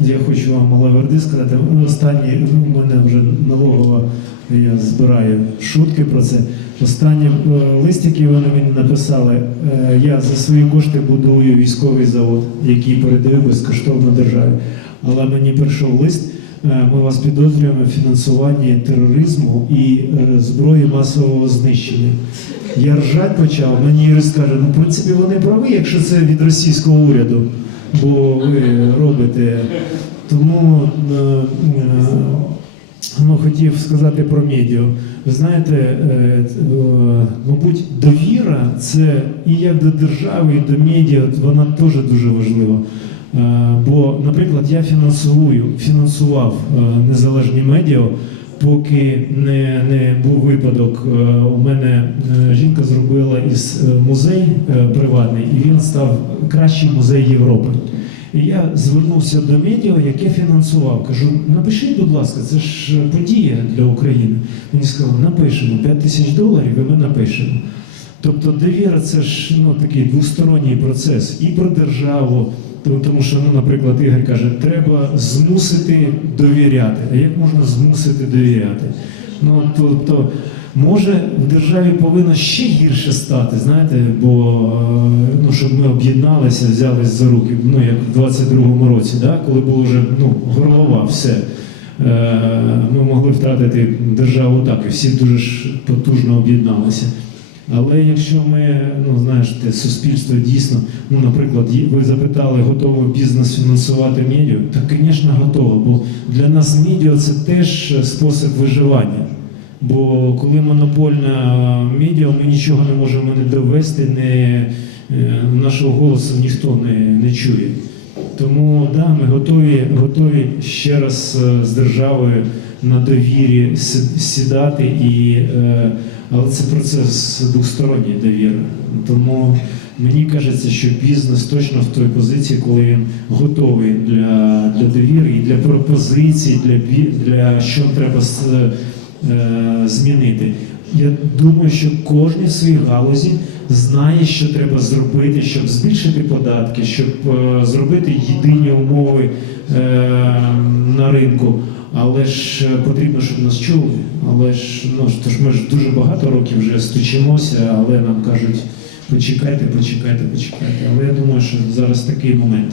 Я хочу вам маловерди сказати. Ну, Останні ну, у мене вже налогова, я збираю шутки про це. Останній е, лист, який вони мені написали, е, я за свої кошти будую військовий завод, який передаю безкоштовно державі. Але мені прийшов лист. е, Ми вас підозрюємо в фінансуванні тероризму і зброї масового знищення. Я ржать почав, мені юрист каже, ну в принципі вони праві, якщо це від російського уряду, бо ви робите. Тому е, е, ну, хотів сказати про медіа. Ви знаєте, е, мабуть, довіра це і як до держави, і до медіа, вона теж дуже важлива. Бо, наприклад, я фінансую, фінансував незалежні медіа, поки не, не був випадок. Е, У мене е, жінка зробила із е, музей приватний, і він став кращий музей Європи. І я звернувся до медіа, яке фінансував. Кажу, напишіть, будь ласка, це ж подія для України. Мені сказали, напишемо 5 тисяч доларів, і ми напишемо. Тобто довіра це ж ну, такий двосторонній процес і про державу. Тому, що, ну, наприклад, Ігор каже, треба змусити довіряти. А як можна змусити довіряти? Ну, тобто, може, в державі повинно ще гірше стати, знаєте, бо е, ну, щоб ми об'єдналися, взялись за руки, ну як в 22-му році, да, коли було вже ну, горлова, все. Е, Ми могли втратити державу так, і всі дуже потужно об'єдналися. Але якщо ми, ну знаєш, те суспільство дійсно, ну, наприклад, ви запитали, готовий бізнес фінансувати медіа? Так, звісно, готово, бо для нас медіа це теж спосіб виживання. Бо коли монопольна медіа, ми нічого не можемо не довести, не, е, нашого голосу ніхто не, не чує. Тому да, ми готові, готові ще раз е, з державою на довірі сідати і. Але це процес двосторонньої довіри. Тому мені кажеться, що бізнес точно в той позиції, коли він готовий для, для довіри і для пропозицій, для, для що треба е, змінити. Я думаю, що кожен в своїй галузі знає, що треба зробити, щоб збільшити податки, щоб е, зробити єдині умови е, на ринку. Але ж е, потрібно, щоб нас чули. Але ж ну ж- ми ж дуже багато років вже стучимося, але нам кажуть, почекайте, почекайте, почекайте. Але я думаю, що зараз такий момент.